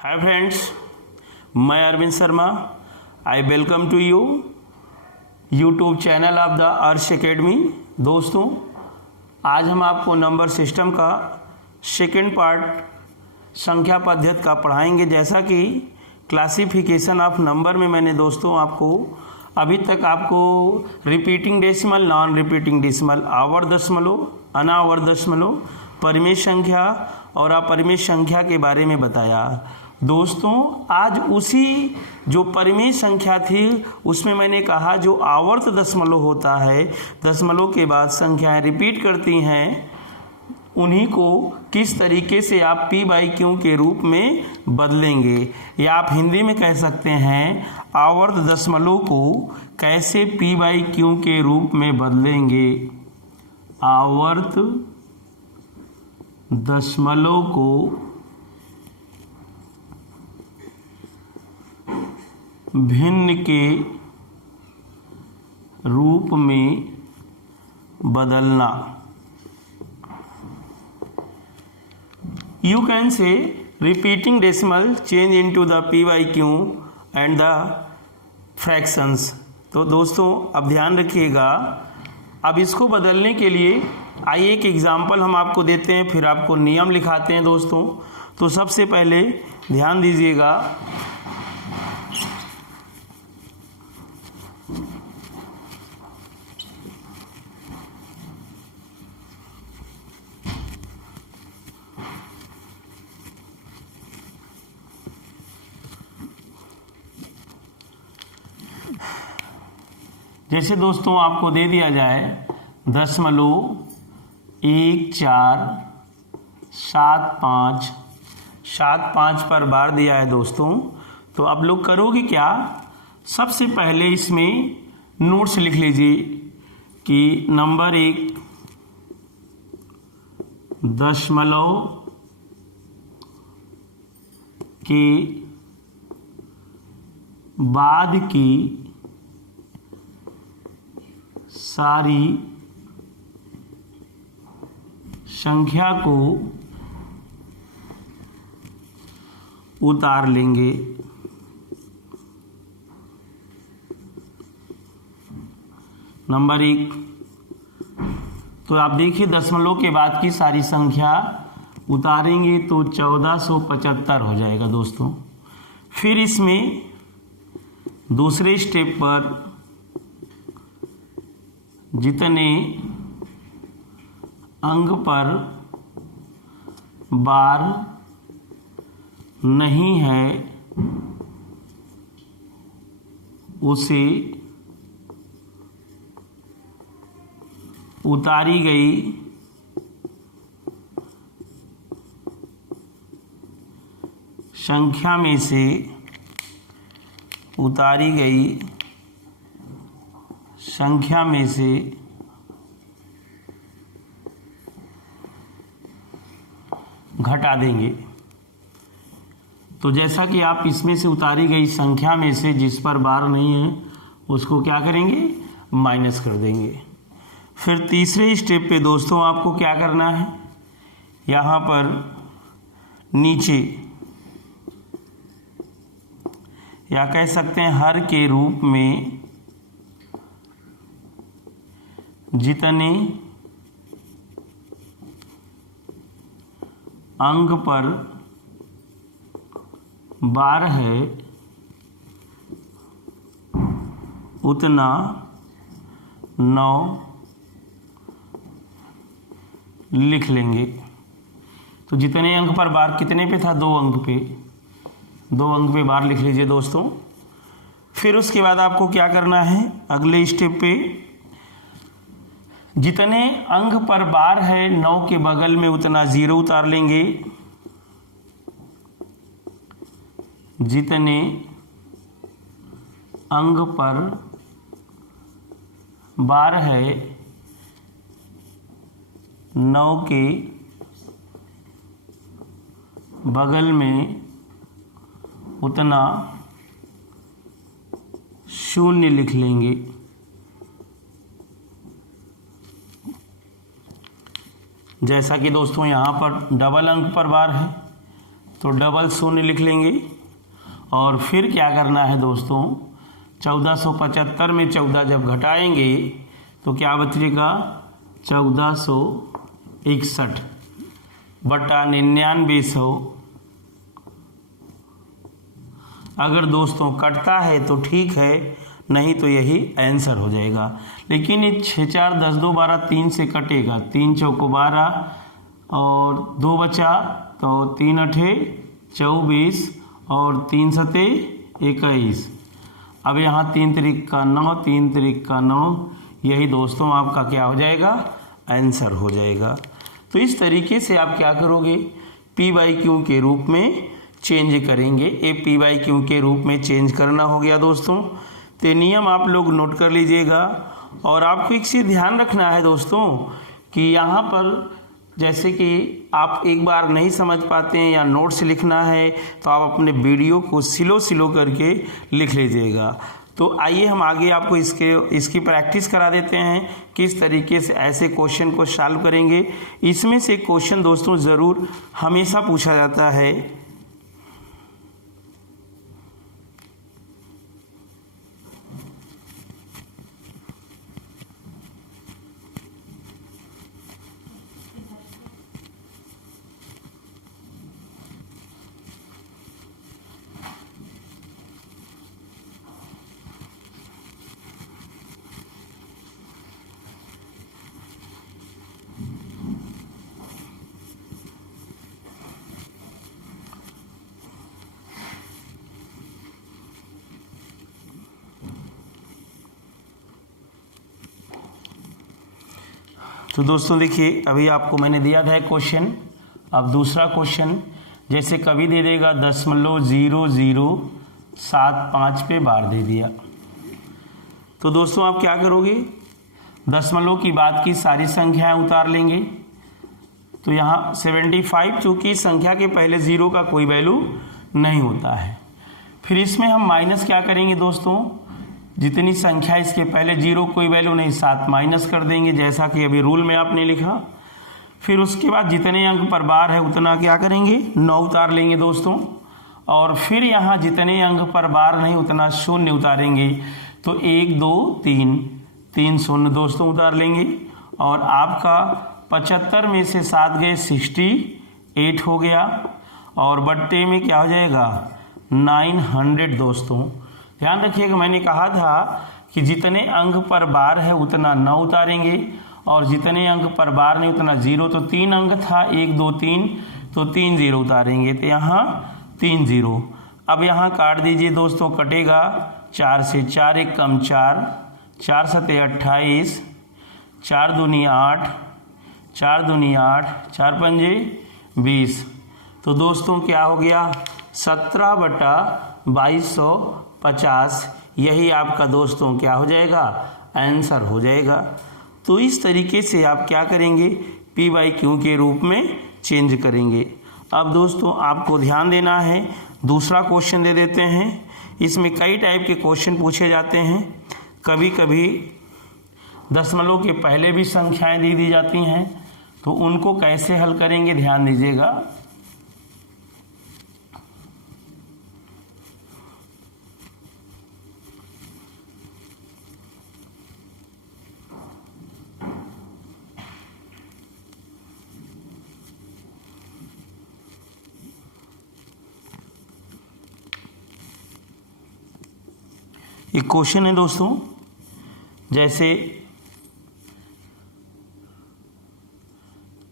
हाय friends, मैं Arvind Sharma. I welcome to you YouTube channel of the Arsh academy. दोस्तों, आज हम आपको नंबर सिस्टम का सेकेंड पार्ट संख्या पद्धति का पढ़ाएंगे। जैसा कि क्लासिफिकेशन ऑफ नंबर में मैंने दोस्तों आपको अभी तक repeating decimal, non repeating decimal, आवर्त दशमलव, अनावर्त दशमलव, परिमेय संख्या और अपरिमेय संख्या के बारे में बताया। दोस्तों, आज उसी जो परिमेय संख्या थी उसमें मैंने कहा जो आवर्त दशमलव होता है, दशमलव के बाद संख्याएं रिपीट करती हैं, उन्हीं को किस तरीके से आप पी बाई क्यू के रूप में बदलेंगे, या आप हिंदी में कह सकते हैं आवर्त दशमलव को कैसे पी बाई क्यू के रूप में बदलेंगे। आवर्त दशमलव को भिन्न के रूप में बदलना। You can say repeating decimal change into the p by q and the fractions। तो दोस्तों अब ध्यान रखिएगा, अब इसको बदलने के लिए आइए एक एग्जाम्पल हम आपको देते हैं, फिर आपको नियम लिखाते हैं। दोस्तों, तो सबसे पहले ध्यान दीजिएगा, जैसे दोस्तों आपको दे दिया जाए 0.1475 पर बार दिया है दोस्तों। तो आप लोग करोगे क्या, सबसे पहले इसमें नोट्स लिख लीजिए कि नंबर 1 दशमलव के बाद की सारी संख्या को उतार लेंगे। नंबर 1, तो आप देखिए दशमलव के बाद की सारी संख्या उतारेंगे तो 1475 हो जाएगा दोस्तों। फिर इसमें दूसरे स्टेप पर जितने अंक पर बार नहीं है उसे उतारी गई संख्या में से घटा देंगे। तो जैसा कि आप इसमें से उतारी गई संख्या में से जिस पर बार नहीं है उसको क्या करेंगे, माइनस कर देंगे। फिर तीसरे स्टेप पे दोस्तों आपको क्या करना है, यहाँ पर नीचे या कह सकते हैं हर के रूप में जितने अंक पर बार है उतना 9 लिख लेंगे। तो जितने अंक पर बार कितने पे था, 2 अंक पे, 2 अंक पे बार लिख लीजिए दोस्तों। फिर उसके बाद आपको क्या करना है, अगले स्टेप पे जितने अंक पर बार है 9 के बगल में उतना 0 उतार लेंगे। जितने अंक पर बार है 9 के बगल में उतना 0 लिख लेंगे। जैसा कि दोस्तों यहाँ पर डबल अंक पर बार है तो डबल शून्य लिख लेंगे। और फिर क्या करना है दोस्तों, 1475 में 14 जब घटाएंगे तो क्या बचेगा, 1461 बटा 9900। अगर दोस्तों कटता है तो ठीक है, नहीं तो यही आंसर हो जाएगा। लेकिन ये 6 4 10 2 12 3 से कटेगा, 3 चौको 12 और 2 बचा, तो 3 अठे 24 और 3 सते 21। अब यहाँ 3 त्रिक का 9, 3 त्रिक का 9, यही दोस्तों आपका क्या हो जाएगा, आंसर हो जाएगा। तो इस तरीके से आप क्या करोगे, पी बाई क्यू के रूप में चेंज करेंगे। ए पी बाई क्यू के रूप में चेंज करना हो गया दोस्तों। तो नियम आप लोग नोट कर लीजिएगा। और आपको एक चीज़ ध्यान रखना है दोस्तों कि यहाँ पर जैसे कि आप एक बार नहीं समझ पाते हैं या नोट्स लिखना है तो आप अपने वीडियो को स्लो करके लिख लीजिएगा। तो आइए हम आगे आपको इसकी प्रैक्टिस करा देते हैं, किस तरीके से ऐसे क्वेश्चन को सॉल्व करेंगे। इसमें से क्वेश्चन दोस्तों ज़रूर हमेशा पूछा जाता है। तो दोस्तों देखिए, अभी आपको मैंने दिया था एक क्वेश्चन। अब दूसरा क्वेश्चन जैसे कभी दे देगा 0.0075 पे बार दे दिया, तो दोस्तों आप क्या करोगे, दशमलव की बाद की सारी संख्याएं उतार लेंगे। तो यहाँ 75 चूँकि संख्या के पहले 0 का कोई वैल्यू नहीं होता है। फिर इसमें हम माइनस क्या करेंगे दोस्तों, जितनी संख्या इसके पहले 0 कोई वैल्यू नहीं, 7 माइनस कर देंगे, जैसा कि अभी रूल में आपने लिखा। फिर उसके बाद जितने अंक पर बार है उतना क्या करेंगे, 9 उतार लेंगे दोस्तों। और फिर यहाँ जितने अंक पर बार नहीं उतना शून्य उतारेंगे। तो 1 2 3 शून्य दोस्तों उतार लेंगे। और आपका 75 में से 7 गए 68 हो गया। और बट्टे में क्या हो जाएगा, 900 दोस्तों। ध्यान रखिएगा, मैंने कहा था कि जितने अंक पर बार है उतना 9 उतारेंगे और जितने अंक पर बार नहीं उतना 0। तो 3 अंक था, 1 2 3, तो 3 0 उतारेंगे। तो यहाँ 3 0। अब यहाँ काट दीजिए दोस्तों, कटेगा 4 से 4 1 कम 4, 4 सते 28, 4 दूनी 8, 4 दूनी 8, 4 पंजे 20। तो दोस्तों क्या हो गया, 17/2250। यही आपका दोस्तों क्या हो जाएगा, आंसर हो जाएगा। तो इस तरीके से आप क्या करेंगे, पी बाई क्यू के रूप में चेंज करेंगे। अब दोस्तों आपको ध्यान देना है, दूसरा क्वेश्चन दे देते हैं। इसमें कई टाइप के क्वेश्चन पूछे जाते हैं। कभी कभी दशमलव के पहले भी संख्याएं दी जाती हैं, तो उनको कैसे हल करेंगे ध्यान दीजिएगा। एक क्वेश्चन है दोस्तों, जैसे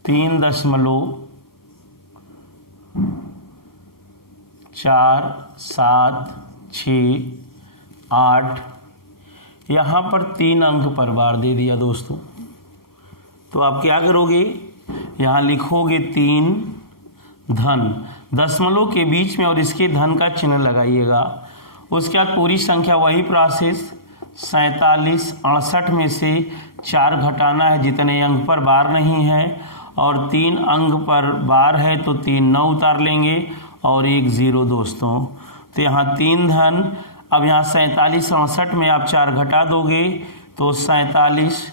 3.476 यहाँ पर 3 अंक पर बार दे दिया दोस्तों। तो आप क्या करोगे, यहाँ लिखोगे 3 धन, दशमलव के बीच में और इसके धन का चिन्ह लगाइएगा। उसके बाद पूरी संख्या वही प्रोसेस, 47 68 में से 4 घटाना है जितने अंक पर बार नहीं है, और 3 अंक पर बार है तो 3 9 उतार लेंगे और 1 0 दोस्तों। तो यहाँ 3 धन। अब यहाँ 47 68 में आप 4 घटा दोगे तो 47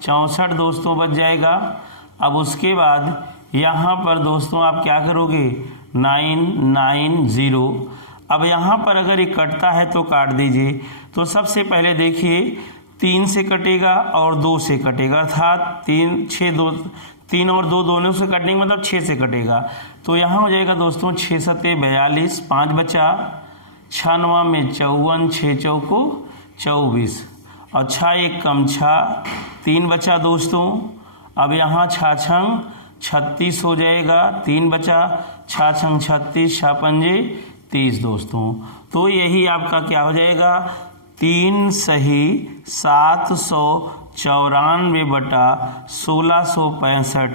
64 दोस्तों बच जाएगा। अब उसके बाद यहाँ पर दोस्तों आप क्या करोगे, 990। अब यहाँ पर अगर ये कटता है तो काट दीजिए। तो सबसे पहले देखिए 3 से कटेगा और 2 से कटेगा, अर्थात 3 और 2 दोनों से कटने का मतलब 6 से कटेगा। तो यहाँ हो जाएगा दोस्तों 6 सत्ते 42, 5 बचा, 6 9 में 54, 6 चौको 24 और 6 1 कम 6, 3 बचा दोस्तों। अब यहाँ 6 छंग 36 हो जाएगा, 3 बचा, 6 छंग 36, 6 पंजे 30 दोस्तों। तो यही आपका क्या हो जाएगा 3 सही 794 बटा 1665।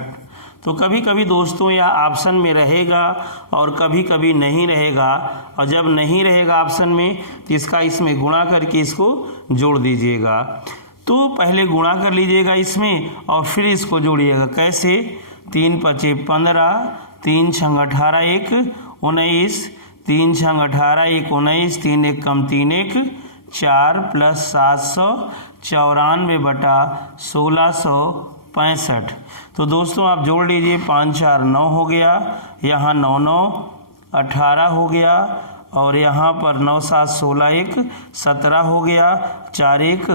तो कभी कभी दोस्तों यह ऑप्शन में रहेगा और कभी कभी नहीं रहेगा, और जब नहीं रहेगा ऑप्शन में तो इसका इसमें गुणा करके इसको जोड़ दीजिएगा। तो पहले गुणा कर लीजिएगा इसमें और फिर इसको जोड़िएगा। कैसे? 3 पचे 15, 3 छंग 18 1 19, 3 छंग 18 1 19, 3 1 कम 3 1 4 प्लस 794 बटा 1665। तो दोस्तों आप जोड़ लीजिए, 5 4 9 हो गया, यहाँ 9 9 18 हो गया, और यहाँ पर 9 7 16 1 17 हो गया, 4 1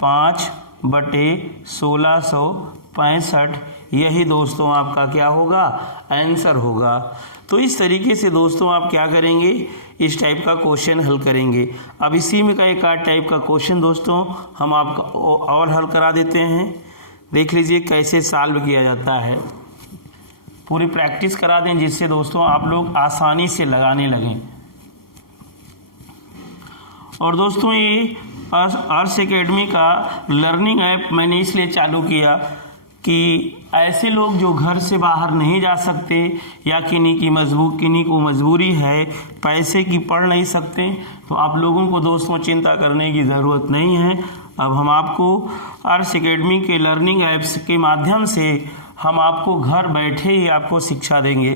5 बटे 1665। यही दोस्तों आपका क्या होगा आंसर होगा। तो इस तरीके से दोस्तों आप क्या करेंगे, इस टाइप का क्वेश्चन हल करेंगे। अब इसी में का एक आध टाइप का क्वेश्चन दोस्तों हम आपका और हल करा देते हैं। देख लीजिए कैसे सॉल्व किया जाता है, पूरी प्रैक्टिस करा दें जिससे दोस्तों आप लोग आसानी से लगाने लगें। और दोस्तों ये अर्श एकेडमी का लर्निंग ऐप मैंने इसलिए चालू किया कि ऐसे लोग जो घर से बाहर नहीं जा सकते या किन्हीं को मजबूरी है, पैसे की पढ़ नहीं सकते, तो आप लोगों को दोस्तों चिंता करने की ज़रूरत नहीं है। अब हम आपको अर्श एकेडमी के लर्निंग ऐप्स के माध्यम से हम आपको घर बैठे ही आपको शिक्षा देंगे।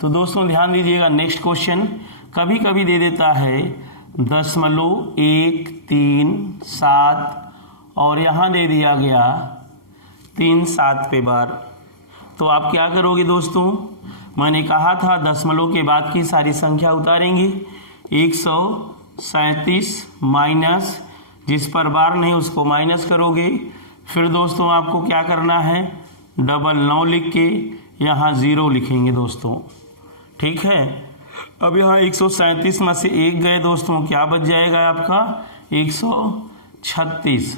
तो दोस्तों ध्यान दीजिएगा, नेक्स्ट क्वेश्चन कभी कभी दे देता है 0.137 और यहाँ दे दिया गया 3 7 पे बार। तो आप क्या करोगे दोस्तों, मैंने कहा था दशमलव के बाद की सारी संख्या उतारेंगे। 137 माइनस, जिस पर बार नहीं उसको माइनस करोगे। फिर दोस्तों आपको क्या करना है, 9 लिख के यहाँ 0 लिखेंगे दोस्तों, ठीक है। अब यहाँ 137 में से 1 गए दोस्तों, क्या बच जाएगा आपका 136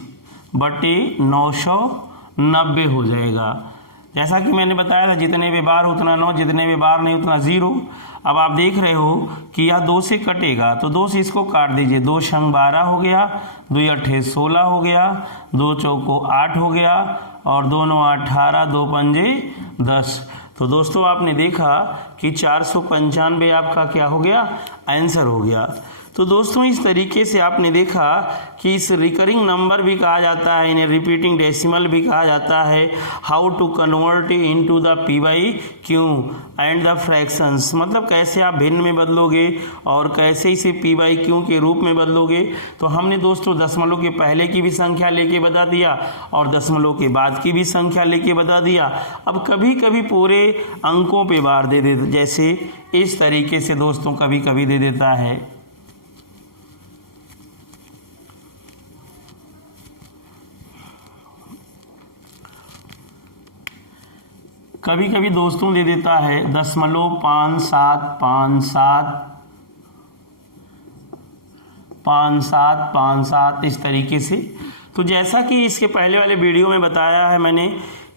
बटे 990 हो जाएगा। जैसा कि मैंने बताया था जितने भी बार उतना 9, जितने भी बार नहीं उतना 0। अब आप देख रहे हो कि यह 2 से कटेगा, तो 2 से इसको काट दीजिए। 2 छंग 12 हो गया, 2 अट्ठे 16 हो गया, 2 चौको 8 हो गया, और 2 9 18, 2 पंजे 10। तो दोस्तों आपने देखा कि 495 आपका क्या हो गया आंसर हो गया। तो दोस्तों इस तरीके से आपने देखा कि इस रिकरिंग नंबर भी कहा जाता है, इन्हें रिपीटिंग डेसिमल भी कहा जाता है। How to convert into the P by Q and the fractions, मतलब कैसे आप भिन्न में बदलोगे और कैसे इसे पी बाई क्यू के रूप में बदलोगे। तो हमने दोस्तों दशमलव के पहले की भी संख्या लेके बता दिया और दशमलव के बाद की भी संख्या लेके बता दिया। अब कभी कभी पूरे अंकों पे बार दे देते, जैसे इस तरीके से दोस्तों कभी कभी दे देता है। कभी कभी दोस्तों दे देता है 0.5757 इस तरीके से। तो जैसा कि इसके पहले वाले वीडियो में बताया है मैंने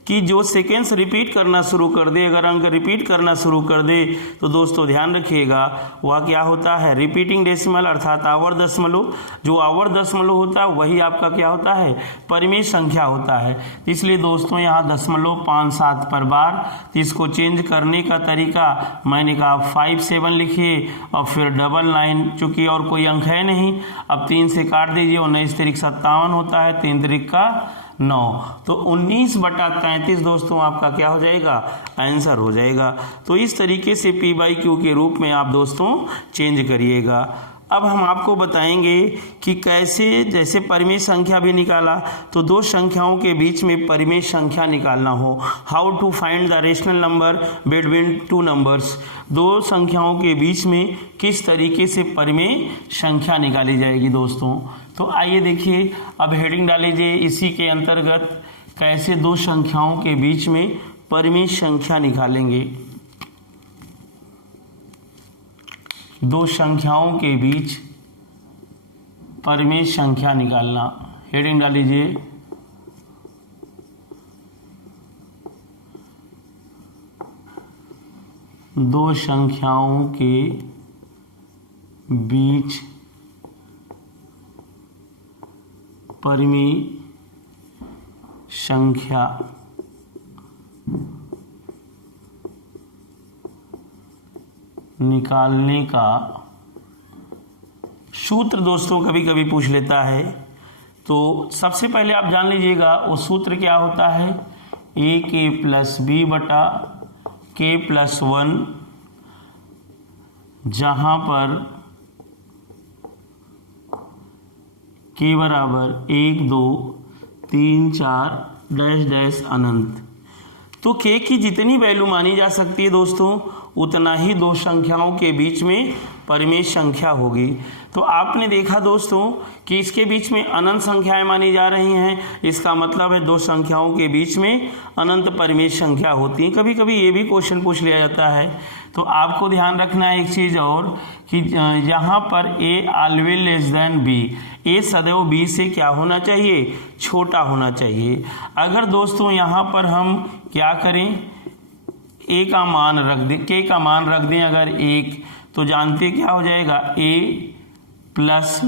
कि जो सेकेंड्स रिपीट करना शुरू कर दे, अगर अंक रिपीट करना शुरू कर दे तो दोस्तों ध्यान रखिएगा वह क्या होता है रिपीटिंग डेसिमल, अर्थात आवर दशमलव। जो आवर दशमलव होता है वही आपका क्या होता है परिमेय संख्या होता है। इसलिए दोस्तों यहाँ 0.57 पर बार, तो इसको चेंज करने का तरीका मैंने कहा 5 7 लिखिए और फिर 999, चूँकि और कोई अंक है नहीं। अब 3 से काट दीजिए, 19 तिरिक 57 होता है, 3 तिरिक का 9, तो 19/33 दोस्तों आपका क्या हो जाएगा आंसर हो जाएगा। तो इस तरीके से पी बाई क्यू के रूप में आप दोस्तों चेंज करिएगा। अब हम आपको बताएंगे कि कैसे, जैसे परिमेय संख्या भी निकाला तो दो संख्याओं के बीच में परिमेय संख्या निकालना हो, how to find the rational number between two numbers, दो संख्याओं के बीच में किस तरीके से परिमेय संख्या निकाली जाएगी दोस्तों। तो आइए देखिए, अब हेडिंग डाल लीजिए इसी के अंतर्गत कैसे दो संख्याओं के बीच में परिमेय संख्या निकालेंगे। दो संख्याओं के बीच परिमेय संख्या निकालना, हेडिंग डाल लीजिए दो संख्याओं के बीच परिमेय संख्या निकालने का सूत्र दोस्तों कभी कभी पूछ लेता है। तो सबसे पहले आप जान लीजिएगा वो सूत्र क्या होता है, ए के प्लस बी बटा के प्लस 1, जहाँ पर के बराबर 1 2 3 4 डैश डैश अनंत। तो के की जितनी वैल्यू मानी जा सकती है दोस्तों उतना ही दो संख्याओं के बीच में परिमेय संख्या होगी। तो आपने देखा दोस्तों कि इसके बीच में अनंत संख्याएं मानी जा रही हैं, इसका मतलब है दो संख्याओं के बीच में अनंत परिमेय संख्या होती है। कभी कभी ये भी क्वेश्चन पूछ लिया जाता है। तो आपको ध्यान रखना है एक चीज़ और कि यहाँ पर a always less than B, ए सदैव बी से क्या होना चाहिए, छोटा होना चाहिए। अगर दोस्तों यहाँ पर हम क्या करें, ए का मान रख दें, के का मान रख दें अगर 1, तो जानते क्या हो जाएगा, ए प्लस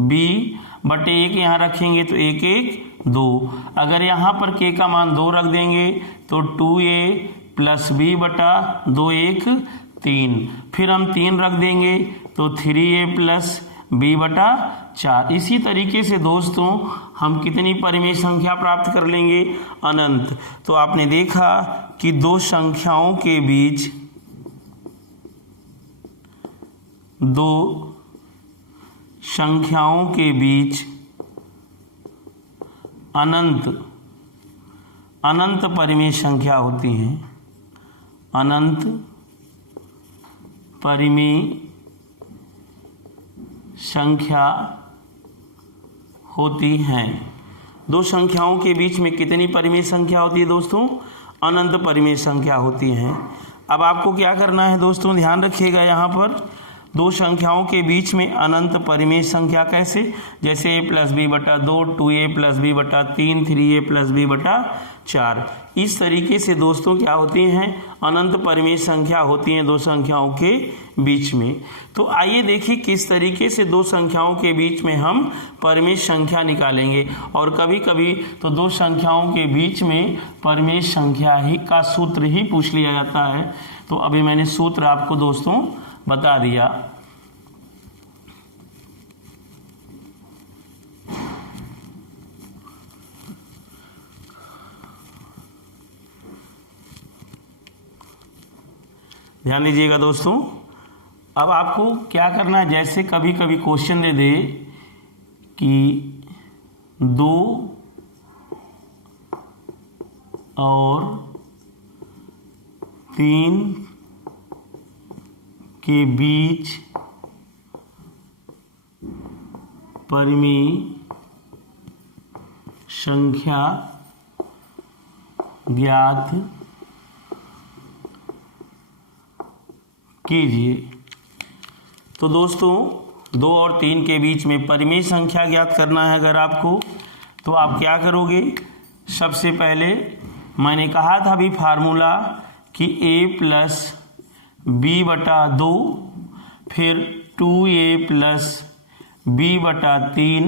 बी बटे 1 यहाँ रखेंगे तो 1 1 2। अगर यहाँ पर के का मान 2 रख देंगे तो 2a प्लस बी बटा 2 1 3। फिर हम 3 रख देंगे तो 3a प्लस बी बटा 4। इसी तरीके से दोस्तों हम कितनी परिमेय संख्या प्राप्त कर लेंगे, अनंत। तो आपने देखा कि दो संख्याओं के बीच अनंत परिमेय संख्या होती हैं, अनंत परिमेय संख्या होती हैं। दो संख्याओं के बीच में कितनी परिमेय संख्या होती है दोस्तों, अनंत परिमेय संख्या होती हैं। अब आपको क्या करना है दोस्तों, ध्यान रखिएगा, यहाँ पर दो संख्याओं के बीच में अनंत परिमेय संख्या कैसे, जैसे a प्लस बी बटा 2, 2a प्लस बी बटा 3, 3a प्लस बी बटा 4। इस तरीके से दोस्तों क्या होती हैं, अनंत परिमेय संख्या होती हैं दो संख्याओं के बीच में। तो आइए देखिए किस तरीके से दो संख्याओं के बीच में हम परिमेय संख्या निकालेंगे। और कभी कभी तो दो संख्याओं के बीच में परिमेय संख्या ही का सूत्र ही पूछ लिया जाता है। तो अभी मैंने सूत्र आपको दोस्तों बता दिया। ध्यान दीजिएगा दोस्तों, अब आपको क्या करना है, जैसे कभी कभी क्वेश्चन दे दे कि 2 और 3 के बीच परिमेय संख्या ज्ञात कीजिए। तो दोस्तों 2 और 3 के बीच में परिमेय संख्या ज्ञात करना है अगर आपको, तो आप क्या करोगे, सबसे पहले मैंने कहा था अभी फार्मूला कि a प्लस बी बटा 2, फिर 2a प्लस बी बटा 3,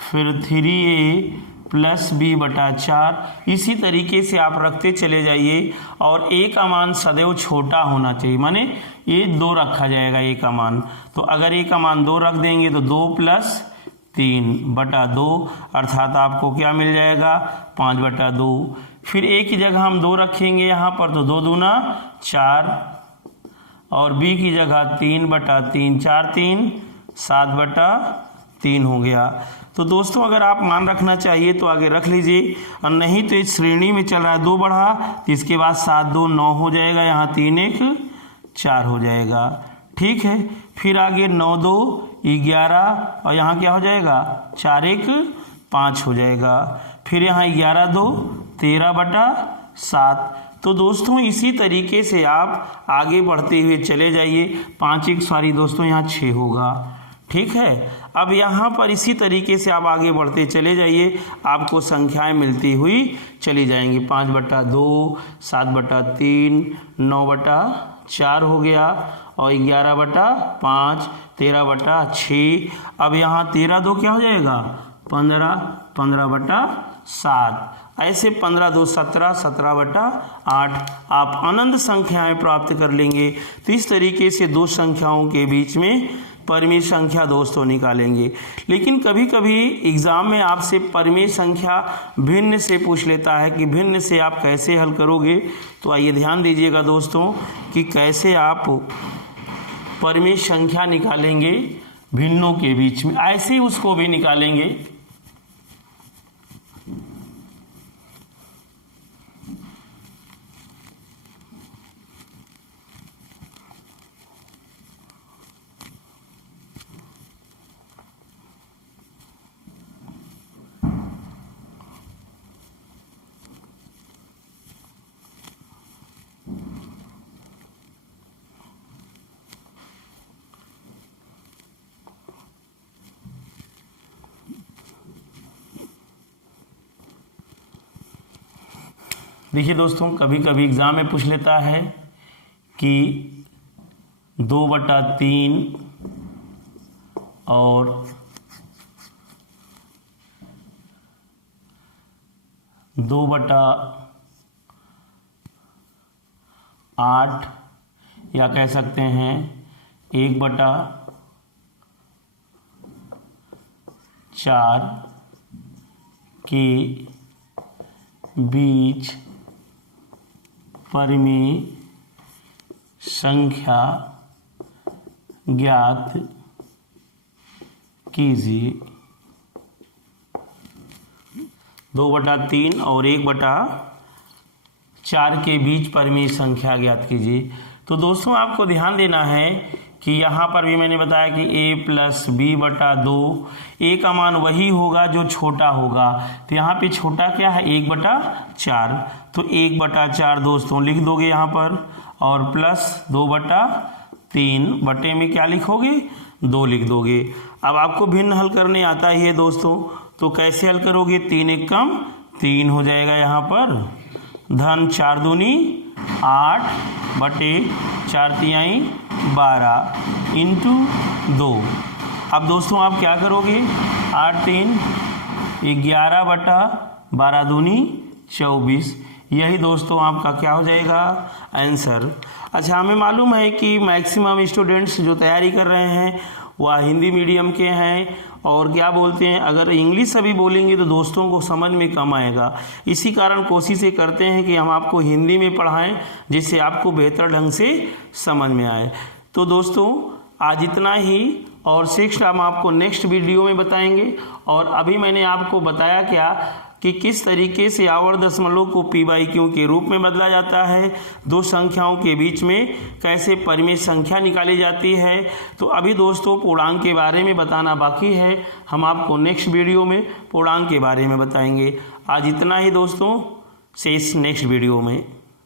फिर 3a प्लस बी बटा 4। इसी तरीके से आप रखते चले जाइए और a का मान सदैव छोटा होना चाहिए, माने ये 2 रखा जाएगा a का मान। तो अगर a का मान 2 रख देंगे तो 2 प्लस 3 बटा 2, अर्थात आपको क्या मिल जाएगा, 5 बटा 2। फिर a की जगह हम 2 रखेंगे यहाँ पर, तो 2 दूना 4 और b की जगह 3 बटा 3, 4 3 7/3 हो गया। तो दोस्तों अगर आप मान रखना चाहिए तो आगे रख लीजिए, और नहीं तो इस श्रेणी में चल रहा है 2 बढ़ा, तो इसके बाद 7 2 9 हो जाएगा, यहाँ 3 1 4 हो जाएगा। ठीक है, फिर आगे 9 2 11, और यहाँ क्या हो जाएगा 4 1 5 हो जाएगा। फिर यहाँ 11 2 13/7। तो दोस्तों इसी तरीके से आप आगे बढ़ते हुए चले जाइए। 5 1 सॉरी दोस्तों यहाँ 6 होगा। ठीक है, अब यहाँ पर इसी तरीके से आप आगे बढ़ते चले जाइए, आपको संख्याएं मिलती हुई चली जाएंगी। 5/2 7/3 9/4 हो गया, और 11/5 13/6। अब यहाँ 13 2 क्या हो जाएगा 15 15/7। ऐसे 15 2 17 17/8 आप अनंत संख्याएं प्राप्त कर लेंगे। तो इस तरीके से दो संख्याओं के बीच में परिमेय संख्या दोस्तों निकालेंगे। लेकिन कभी कभी एग्जाम में आपसे परिमेय संख्या भिन्न से पूछ लेता है कि भिन्न से आप कैसे हल करोगे। तो आइए ध्यान दीजिएगा दोस्तों कि कैसे आप परिमेय संख्या निकालेंगे भिन्नों के बीच में, ऐसे उसको भी निकालेंगे। देखिए दोस्तों कभी कभी एग्जाम में पूछ लेता है कि 2/3 और 2/8, या कह सकते हैं 1/4 के बीच परिमेय संख्या ज्ञात कीजिए। 2/3 और 1/4 के बीच परिमेय संख्या ज्ञात कीजिए। तो दोस्तों आपको ध्यान देना है कि यहाँ पर भी मैंने बताया कि a + b/2, a का मान वही होगा जो छोटा होगा। तो यहाँ पे छोटा क्या है 1/4, तो 1/4 दोस्तों लिख दोगे यहाँ पर, और प्लस 2/3 बटे में क्या लिखोगे 2 लिख दोगे। अब आपको भिन्न हल करने आता ही है दोस्तों, तो कैसे हल करोगे 3 1 कम 3 हो जाएगा यहाँ पर, धन 4 दूनी 8 बटे 4 तिहाई 12 इंटू 2। अब दोस्तों आप क्या करोगे 8 3 11/12 दूनी 24। यही दोस्तों आपका क्या हो जाएगा आंसर। अच्छा, हमें मालूम है कि मैक्सिमम स्टूडेंट्स जो तैयारी कर रहे हैं वह हिंदी मीडियम के हैं, और क्या बोलते हैं अगर इंग्लिश सभी बोलेंगे तो दोस्तों को समझ में कम आएगा। इसी कारण कोशिश ये करते हैं कि हम आपको हिंदी में पढ़ाएं जिससे आपको बेहतर ढंग से समझ में आए। तो दोस्तों आज इतना ही, और नेक्स्ट हम आपको नेक्स्ट वीडियो में बताएंगे। और अभी मैंने आपको बताया क्या कि किस तरीके से आवर्त दशमलव को p/q के रूप में बदला जाता है, दो संख्याओं के बीच में कैसे परिमेय संख्या निकाली जाती है। तो अभी दोस्तों पूर्णांक के बारे में बताना बाकी है, हम आपको नेक्स्ट वीडियो में पूर्णांक के बारे में बताएंगे। आज इतना ही दोस्तों, शेष नेक्स्ट वीडियो में।